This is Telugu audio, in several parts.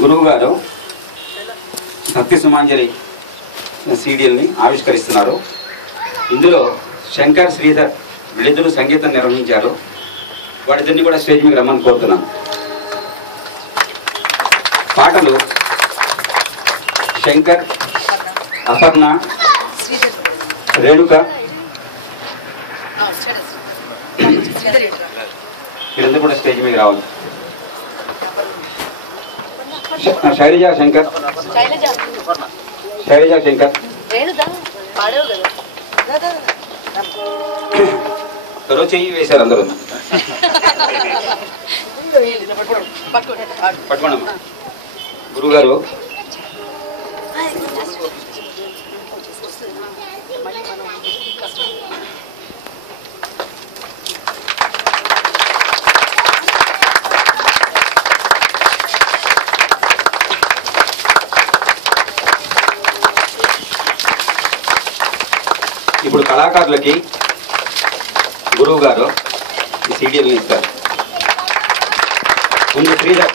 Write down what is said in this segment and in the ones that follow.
గురువు గారు భక్తి సుమాంజలి సీడీల్ని ఆవిష్కరిస్తున్నారు. ఇందులో శంకర్, శ్రీధర్ వీళ్ళిద్దరూ సంగీతం నిర్వహించారు. వాడిద్దరిని కూడా స్టేజ్ మీద రమ్మని కోరుతున్నాను. పాటలు శంకర్, అపర్ణ, రేణుక వీళ్ళందరూ కూడా స్టేజ్ మీద రావాలి. శైలజ శంకర్, శైలజ శంకర్ ఎవరో చెయ్యి వేశారు అందరూ. పట్టుకోండమ్మా. గురువు గారు ఇప్పుడు కళాకారులకి గురువు గారు ఈ సీడీలు ఇస్తారు. ముందు శ్రీధర్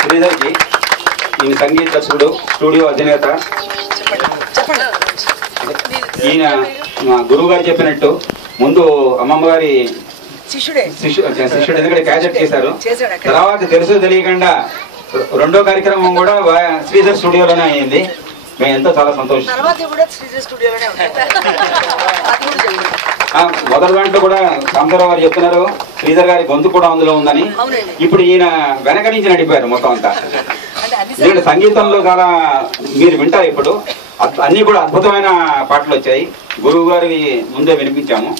శ్రీధర్జీ ఈయన సంగీత దర్శకుడు, స్టూడియో అధినేత. ఈయన మా గురువు గారు చెప్పినట్టు ముందు అమ్మమ్మ గారి శిష్యుడు, ఎందుకంటే క్యాసెట్ చేశారు. తర్వాత తెలుసు తెలియకుండా రెండో కార్యక్రమం కూడా శ్రీధర్ స్టూడియోలోనే అయింది. మేము ఎంతో చాలా సంతోషం. మొదటి దాంట్లో కూడా సాంబరావు గారు చెప్తున్నారు శ్రీధర్ గారి గొంతు కూడా అందులో ఉందని. ఇప్పుడు ఈయన వెనక నుంచి నడిపారు మొత్తం అంతా. ఎందుకంటే సంగీతంలో చాలా మీరు వింటారు ఇప్పుడు అన్ని కూడా అద్భుతమైన పాటలు వచ్చాయి. గురువు గారి ముందే వినిపించాము.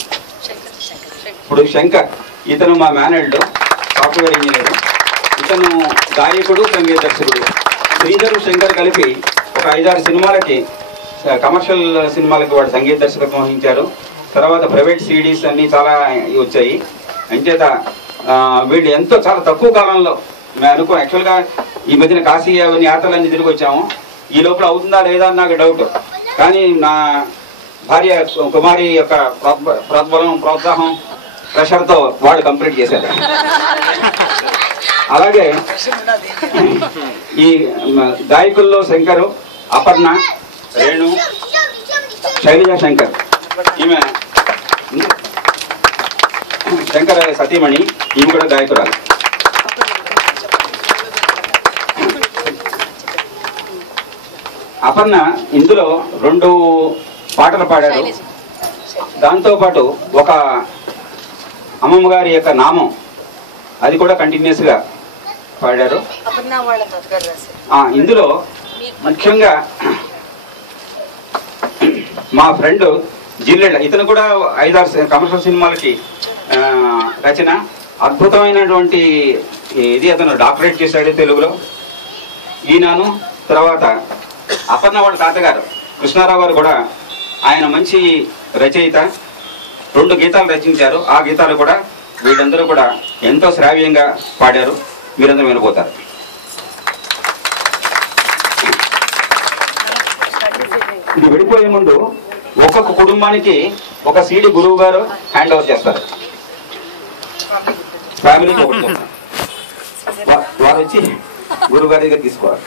ఇప్పుడు శంకర్, ఇతను మా మేనేజర్, సాఫ్ట్వేర్ ఇంజనీర్. ఇతను గాయకుడు, సంగీత దర్శకుడు. శ్రీధర్, శంకర్ కలిపి ఒక 5-6 సినిమాలకి, కమర్షియల్ సినిమాలకి వాడు సంగీత దర్శకత్వం వహించారు. తర్వాత ప్రైవేట్ సీడీస్ అన్ని చాలా వచ్చాయి. అంచేత వీళ్ళు ఎంతో చాలా తక్కువ కాలంలో మేము అనుకో. యాక్చువల్గా ఈ మధ్యన కాశీ అవన్నీ యాత్రలన్నీ తిరిగి వచ్చాము. ఈ లోపల అవుతుందా లేదా అని నాకు డౌట్. కానీ నా భార్య కుమారి యొక్క ప్రోద్బలం, ప్రోత్సాహం, ప్రెషర్తో వాడు కంప్లీట్ చేశారు. అలాగే ఈ గాయకుల్లో శంకరు, అపర్ణ, రేణు, శైలజ శంకర్. ఈమె శంకర్ సతీమణి, ఈమె కూడా గాయకురాలు. అపర్ణ ఇందులో 2 పాటలు పాడారు. దాంతోపాటు ఒక అమ్మమ్మ గారి యొక్క నామం అది కూడా కంటిన్యూస్ గా పాడారు. ఇందులో ముఖ్యంగా మా ఫ్రెండ్ జిల్లెళ్ళ, ఇతను కూడా 5-6 కమర్షియల్ సినిమాలకి రచన. అద్భుతమైనటువంటి ఇది, అతను డాక్టరేట్ చేశాడు తెలుగులో. ఈయనను తర్వాత అపర్ణ వాళ్ళ తాతగారు కృష్ణారావు గారు కూడా ఆయన మంచి రచయిత. 2 గీతాలు రచించారు. ఆ గీతాలు కూడా వీళ్ళందరూ కూడా ఎంతో శ్రావ్యంగా పాడారు. మీరందరూ వినపోతారు. ఇది వెళ్ళిపోయే ముందు ఒక్కొక్క కుటుంబానికి ఒక సీడీ గురువు గారు హ్యాండ్ ఓవర్ చేస్తారు. ఫ్యామిలీకి ఒకటి వారు వచ్చి గురువు గారి దగ్గర తీసుకోవాలి.